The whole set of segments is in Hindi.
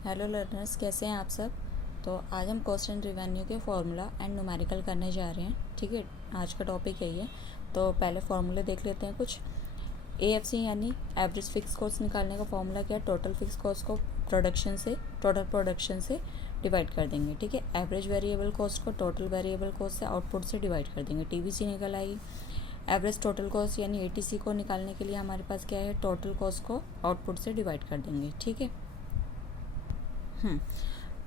हेलो लर्नर्स, कैसे हैं आप सब। तो आज हम कॉस्ट एंड रिवेन्यू के फार्मूला एंड न्यूमेरिकल करने जा रहे हैं। ठीक है, आज का टॉपिक यही है। तो पहले फार्मूले देख लेते हैं कुछ। एएफसी यानी एवरेज फिक्स कॉस्ट निकालने का फार्मूला क्या है, टोटल फिक्स कॉस्ट को टोटल प्रोडक्शन से डिवाइड कर देंगे। ठीक है, एवरेज वेरिएबल कॉस्ट को टोटल वेरिएबल कॉस्ट से आउटपुट से डिवाइड कर देंगे, टीवीसी निकल आएगी। एवरेज टोटल कॉस्ट यानी एटीसी को निकालने के लिए हमारे पास क्या है, टोटल कॉस्ट को आउटपुट से डिवाइड कर देंगे। ठीक है,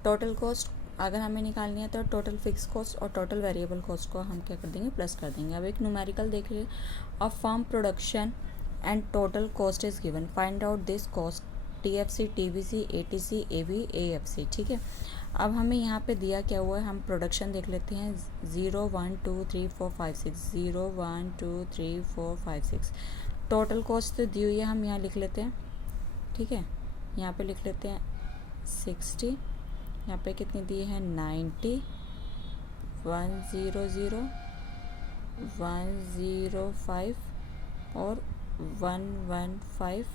टोटल कॉस्ट अगर हमें निकालनी है तो टोटल फिक्स कॉस्ट और टोटल वेरिएबल कॉस्ट को हम क्या कर देंगे, प्लस कर देंगे। अब एक न्यूमेरिकल देख लीजिए। A firm production and total cost is given, find out this cost TFC, TVC, ATC, AV, AFC. ठीक है, अब हमें यहाँ पे दिया क्या हुआ है, हम प्रोडक्शन देख लेते हैं। 0 1 2 3 4 5 6 0 1 2 3 4 5 6। टोटल कॉस्ट तो दी हुई है, हम यहाँ लिख लेते हैं। ठीक है, यहाँ पे लिख लेते हैं 60, यहाँ पे कितनी दी है 90, 100, 105 और 115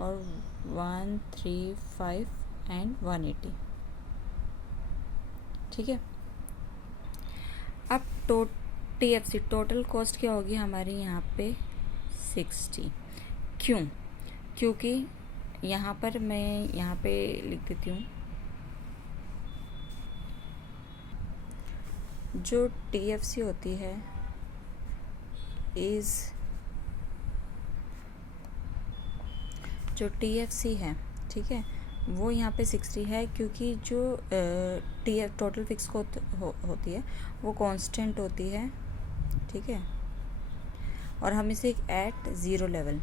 और 135 एंड 180। ठीक है, अब टीएफसी टोटल कॉस्ट क्या होगी हमारी यहाँ पे 60। क्योंकि यहाँ पर मैं यहाँ पे लिख देती हूँ, जो टीएफसी होती है जो टीएफसी है, ठीक है, वो यहाँ पे 60 है क्योंकि जो टोटल फिक्स होती है वो कांस्टेंट होती है। ठीक है, और हम इसे एट ज़ीरो लेवल,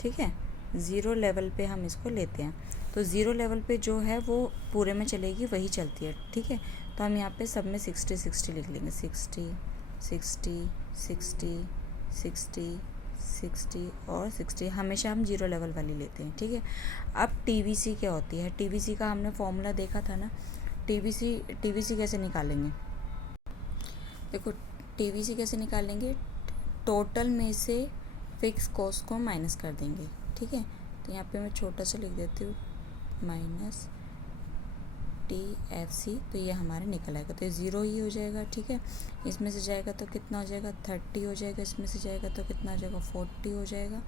ठीक है, ज़ीरो लेवल पे हम इसको लेते हैं। तो ज़ीरो लेवल पे जो है वो पूरे में चलेगी, वही चलती है। ठीक है, तो हम यहाँ पे सब में 60 60 लिख लेंगे। 60 60 60 60 60 और 60, हमेशा हम ज़ीरो लेवल वाली लेते हैं। ठीक है, अब टीवीसी क्या होती है, टीवीसी का हमने फॉर्मूला देखा था ना। टीवीसी कैसे निकालेंगे, देखो टीवीसी कैसे निकालेंगे, टोटल में से फिक्स कॉस्ट को माइनस कर देंगे। ठीक है, तो यहाँ पे मैं छोटा सा लिख देती हूँ माइनस टीएफसी, तो ये हमारा निकल आएगा, तो ये 0 ही हो जाएगा। ठीक है, इसमें से जाएगा तो कितना हो जाएगा 30 हो जाएगा, इसमें से जाएगा तो कितना हो जाएगा 40 हो जाएगा।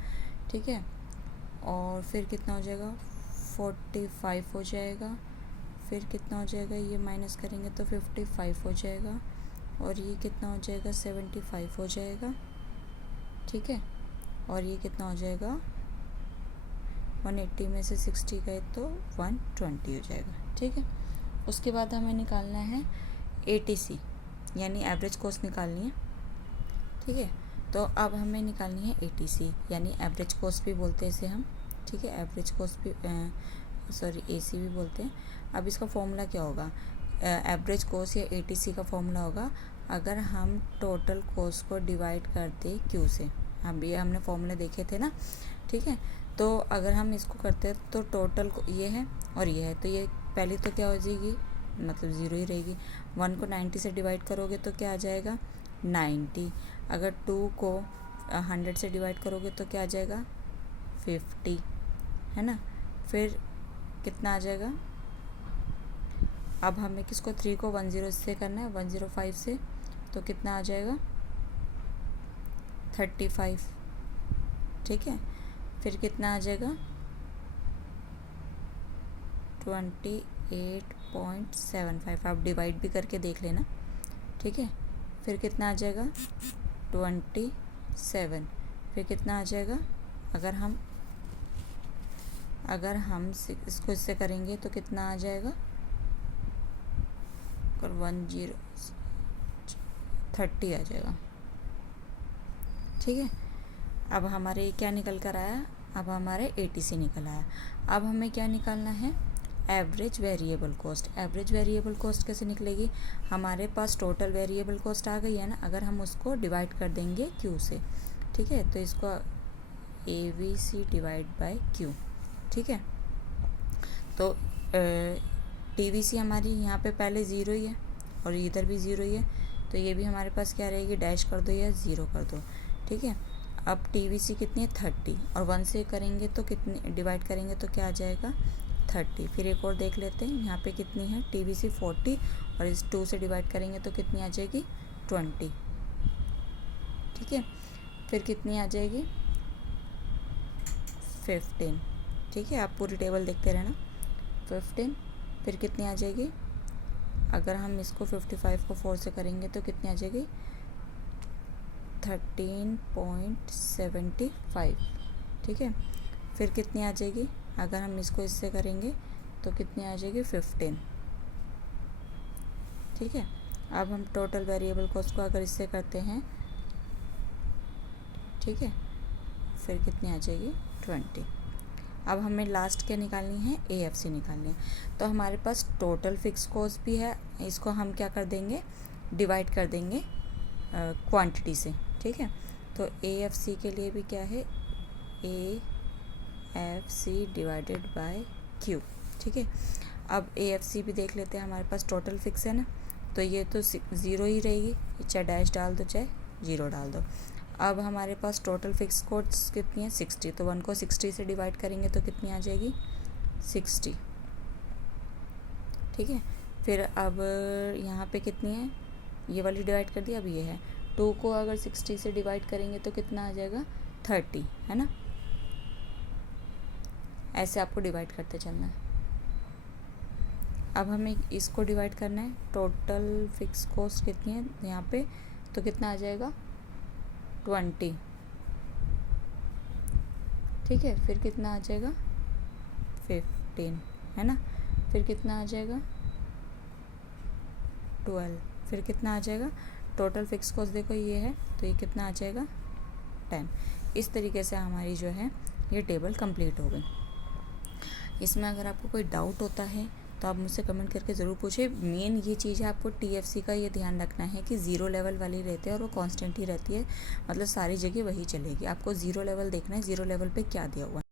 ठीक है, और फिर कितना हो जाएगा 45 हो जाएगा, फिर कितना हो जाएगा, ये माइनस करेंगे तो 55 हो जाएगा, और ये कितना हो जाएगा 75 हो जाएगा। ठीक है, और ये कितना हो जाएगा 180 में से 60 गए तो 120 हो जाएगा। ठीक है, उसके बाद हमें निकालना है एटीसी यानी एवरेज कॉस्ट निकालनी है। ठीक है, तो अब हमें निकालनी है एटीसी यानी एवरेज कॉस्ट भी बोलते हैं इसे हम। ठीक है, एवरेज कॉस्ट भी एसी भी बोलते हैं। अब इसका फॉर्मूला क्या होगा, एवरेज कॉस्ट या एटीसी का फॉर्मूला होगा अगर हम टोटल कॉस्ट को डिवाइड कर दें क्यू से। हमने फॉर्मूले देखे थे ना। ठीक है, तो अगर हम इसको करते हैं तो टोटल ये है और ये है, तो ये पहली तो क्या हो जाएगी, मतलब 0 ही रहेगी। 1 को 90 से डिवाइड करोगे तो क्या आ जाएगा 90। अगर 2 को 100 से डिवाइड करोगे तो क्या आ जाएगा 50, है ना। फिर कितना आ जाएगा, अब हमें किसको 3 को 10 से करना है, 105 से, तो कितना आ जाएगा 35। ठीक है, फिर कितना आ जाएगा 28.75, आप डिवाइड भी करके देख लेना। ठीक है, फिर कितना आ जाएगा 27, फिर कितना आ जाएगा, अगर हम इसको इससे करेंगे तो कितना आ जाएगा, अगर 30 आ जाएगा। ठीक है, अब हमारे क्या निकल कर आया, अब हमारे एटीसी निकल आया। अब हमें क्या निकालना है, average variable cost. Average variable cost कैसे निकलेगी, हमारे पास टोटल वेरिएबल कॉस्ट आ गई है ना, अगर हम उसको डिवाइड कर देंगे क्यू से। ठीक है, तो इसको एवीसी डिवाइड बाय क्यू। ठीक है, तो टीवीसी हमारी यहाँ पे पहले 0 ही है और इधर भी 0 ही है, तो ये भी हमारे पास क्या रहेगी, डैश कर दो या 0 कर दो। ठीक है, अब TVC कितनी है 30, और 1 से करेंगे तो कितनी डिवाइड करेंगे तो क्या आ जाएगा 30। फिर एक और देख लेते हैं, यहाँ पे कितनी है TVC 40, और इस 2 से डिवाइड करेंगे तो कितनी आ जाएगी 20। ठीक है, फिर कितनी आ जाएगी 15। ठीक है, आप पूरी टेबल देखते रहना। 15, फिर कितनी आ जाएगी, अगर हम इसको 55 को 4 से करेंगे तो कितनी आ जाएगी 13.75। ठीक है, फिर कितनी आ जाएगी, अगर हम इसको इससे करेंगे तो कितनी आ जाएगी 15। ठीक है, अब हम टोटल वेरिएबल कॉस्ट को अगर इससे करते हैं, ठीक है, फिर कितनी आ जाएगी 20। अब हमें लास्ट क्या निकालनी है, AFC निकालनी है। तो हमारे पास टोटल फिक्स कॉस्ट भी है, इसको हम क्या कर देंगे डिवाइड कर देंगे क्वांटिटी से। ठीक है, तो AFC के लिए भी क्या है AFC डिवाइडेड बाय Q। ठीक है, अब AFC भी देख लेते हैं, हमारे पास टोटल फिक्स है ना, तो ये तो 0 ही रहेगी, चाहे डैश डाल दो चाहे 0 डाल दो। अब हमारे पास टोटल फिक्स कॉस्ट कितनी है 60, तो 1 को 60 से डिवाइड करेंगे तो कितनी आ जाएगी 60। ठीक है, फिर अब यहाँ पे कितनी है, ये वाली डिवाइड कर दी, अब ये है 2 को अगर 60 से डिवाइड करेंगे तो कितना आ जाएगा 30, है ना। ऐसे आपको डिवाइड करते चलना है। अब हमें इसको डिवाइड करना है, टोटल फिक्स कॉस्ट कितनी है यहाँ पे, तो कितना आ जाएगा 20। ठीक है, फिर कितना आ जाएगा 15, है ना, फिर कितना आ जाएगा 12, फिर कितना आ जाएगा टोटल फिक्स कॉस्ट देखो ये है, तो ये कितना आ जाएगा 10। इस तरीके से हमारी जो है ये टेबल कंप्लीट हो गई। इसमें अगर आपको कोई डाउट होता है तो आप मुझसे कमेंट करके ज़रूर पूछिए। मेन ये चीज़ है, आपको TFC का ये ध्यान रखना है कि 0 लेवल वाली रहती है और वो कांस्टेंट ही रहती है, मतलब सारी जगह वही चलेगी। आपको 0 लेवल देखना है, 0 लेवल पे क्या दिया हुआ है।